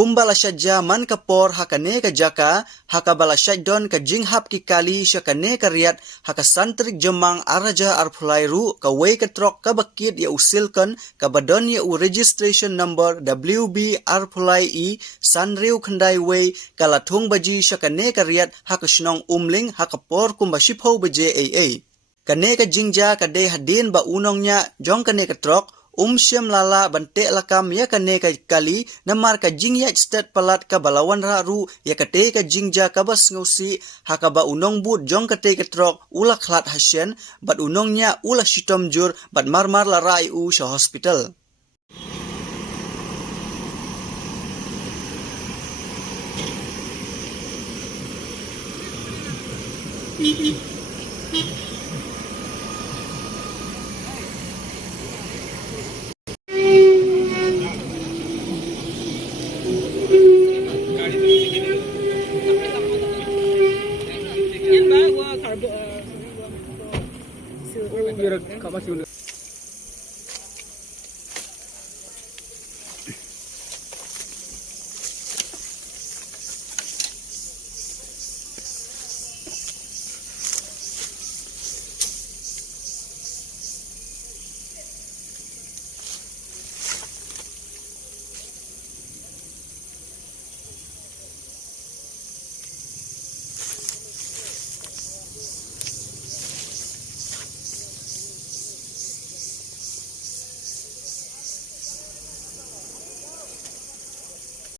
kumbala syadja man kapor hakane ka jaka, hakabala syajdon ka jinghap ki kali syakane ka riat, haka santrik jemang araja arpulai ru, ka way ka trok ka bakit ya usilkan, ka badon ya u registration number WB arpulai i, sanriu khandai way, ka latung baji syakane ka riat, haka shnong umling, haka por kumba shipho baje AA. Kane ka jingja ka de hadin ba unongnya, jong kane ka trok, Syam lala bante lakam ya kane ka kali namar ka jingya state palat ka balawan raru ya kate ka jingja ka bas ngausi haka ba unong but jong kate ka trok ula khlat hasyen bat unongnya ula shitom jur bat marmar la rai u sha hospital. Kau masih